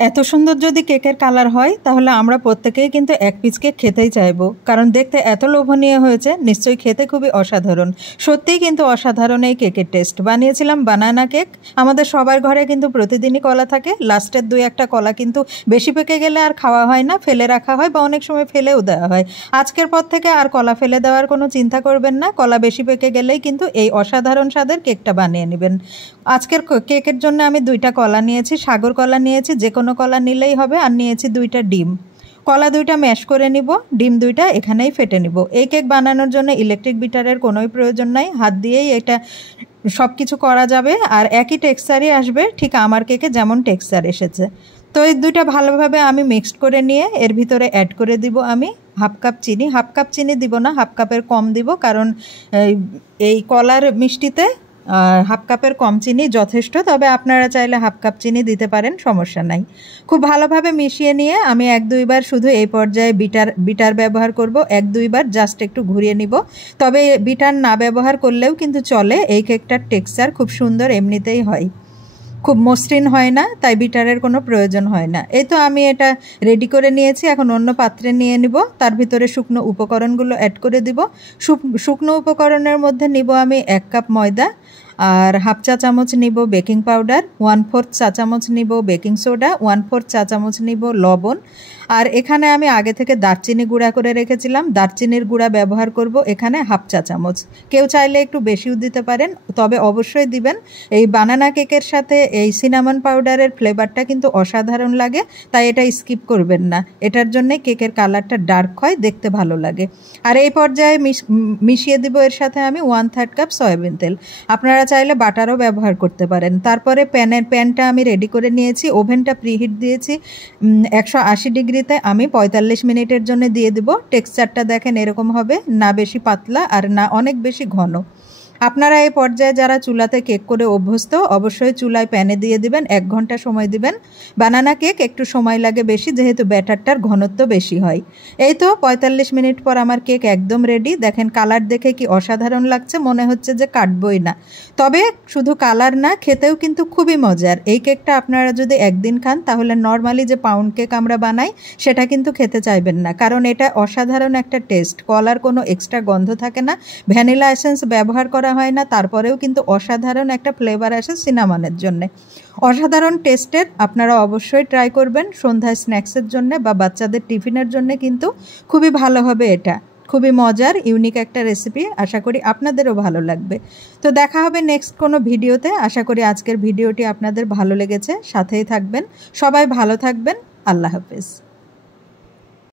এত সুন্দর যদি কেকের কালার হয় তাহলে আমরা প্রত্যেকেই কিন্তু এক পিস কেক খেতেই চাইবো, কারণ দেখতে এত লোভনীয় হয়েছে, নিশ্চয়ই খেতে খুবই অসাধারণ। সত্যিই কিন্তু অসাধারণ এই কেকের টেস্ট। বানিয়েছিলাম বানানা কেক। আমাদের সবার ঘরে কিন্তু প্রতিদিনই কলা থাকে, লাস্টের 2-1টা কলা কিন্তু বেশি পেকে গেলে আর খাওয়া হয় না, ফেলে রাখা হয় বা অনেক সময় ফেলেও দেওয়া হয়। আজকের পর থেকে আর কলা ফেলে দেওয়ার কোনো চিন্তা করবেন না, কলা বেশি পেকে গেলেই কিন্তু এই অসাধারণ স্বাদের কেকটা বানিয়ে নেবেন। আজকের কেকের জন্য আমি 2টা কলা নিয়েছি, সাগর কলা নিয়েছি, যে কোনো কলা নিলেই হবে, আর নিয়েছি 2টা ডিম। কলা 2টা ম্যাশ করে নিব, ডিম 2টা এখানেই ফেটে নিব। এই কেক বানানোর জন্য ইলেকট্রিক বিটারের কোনোই প্রয়োজন নাই, হাত দিয়েই এটা সব কিছু করা যাবে, আর একই টেক্সচারই আসবে, ঠিক আমার কেকে যেমন টেক্সচার এসেছে। তো এই 2টা ভালোভাবে আমি মিক্সড করে নিয়ে এর ভিতরে অ্যাড করে দিব আমি হাফ কাপ চিনি। হাফ কাপ চিনি দিব না, হাফ কাপের কম দিব, কারণ এই কলার মিষ্টিতে হাফ কাপের কম চিনি যথেষ্ট, তবে আপনারা চাইলে হাফ কাপ চিনি দিতে পারেন, সমস্যা নাই। খুব ভালোভাবে মিশিয়ে নিয়ে আমি 1-2 বার শুধু এই পর্যায়ে বিটার ব্যবহার করব, 1-2 বার জাস্ট একটু ঘুরিয়ে নিব। তবে বিটার না ব্যবহার করলেও কিন্তু চলে, এই কেকটার টেক্সচার খুব সুন্দর এমনিতেই হয়, খুব মসৃণ হয় না, তাই বিটারের কোনো প্রয়োজন হয় না। এই তো আমি এটা রেডি করে নিয়েছি, এখন অন্য পাত্রে নিয়ে নিব, তার ভিতরে শুকনো উপকরণগুলো অ্যাড করে দিব। শুকনো উপকরণের মধ্যে নিব আমি 1 কাপ ময়দা, আর হাফ চা চামচ নিব বেকিং পাউডার, 1/4 চা চামচ নিব বেকিং সোডা, 1/4 চা চামচ নিব লবণ, আর এখানে আমি আগে থেকে দারচিনি গুঁড়া করে রেখেছিলাম, দারচিনির গুঁড়া ব্যবহার করব এখানে হাফ চা চামচ। কেউ চাইলে একটু বেশিও দিতে পারেন, তবে অবশ্যই দিবেন। এই বানানা কেকের সাথে এই সিনামন পাউডারের ফ্লেভারটা কিন্তু অসাধারণ লাগে, তাই এটা স্কিপ করবেন না, এটার জন্য কেকের কালারটা ডার্ক হয়, দেখতে ভালো লাগে। আর এই পর্যায়ে মিশিয়ে দিব এর সাথে আমি 1/3 কাপ সয়াবিন তেল। আপনারা চাইলে বাটারও ব্যবহার করতে পারেন। তারপরে প্যানটা আমি রেডি করে নিয়েছি, ওভেনটা প্রিহিট দিয়েছি 180 ডিগ্রিতে, আমি 45 মিনিটের জন্য দিয়ে দেব। টেক্সচারটা দেখেন এরকম হবে, না বেশি পাতলা আর না অনেক বেশি ঘন। আপনারা এই পর্যায়ে যারা চুলাতে কেক করে অভ্যস্ত, অবশ্যই চুলায় প্যানে দিয়ে দিবেন, 1 ঘন্টা সময় দিবেন। বানানা কেক একটু সময় লাগে বেশি, যেহেতু ব্যাটারটার ঘনত্ব বেশি হয়। এই তো 45 মিনিট পর আমার কেক একদম রেডি। দেখেন কালার দেখে কি অসাধারণ লাগছে, মনে হচ্ছে যে কাটবই না। তবে শুধু কালার না, খেতেও কিন্তু খুবই মজার। এই কেকটা আপনারা যদি একদিন খান তাহলে নর্মালি যে পাউন্ড কেক আমরা বানাই সেটা কিন্তু খেতে চাইবেন না, কারণ এটা অসাধারণ একটা টেস্ট। কলার কোনো এক্সট্রা গন্ধ থাকে না, ভ্যানিলা এসেন্স ব্যবহার করা হয় না, তারপরেও কিন্তু অসাধারণ একটা ফ্লেভার আসে সিনামনের জন্য। অসাধারণ টেস্টের, আপনারা অবশ্যই ট্রাই করবেন সন্ধ্যায় স্ন্যাক্সের জন্য বা বাচ্চাদের টিফিনের জন্য, কিন্তু খুবই ভালো হবে এটা। খুবই মজার ইউনিক একটা রেসিপি, আশা করি আপনাদেরও ভালো লাগবে। তো দেখা হবে নেক্সট কোনো ভিডিওতে। আশা করি আজকের ভিডিওটি আপনাদের ভালো লেগেছে, সাথেই থাকবেন। সবাই ভালো থাকবেন, আল্লাহ হাফেজ।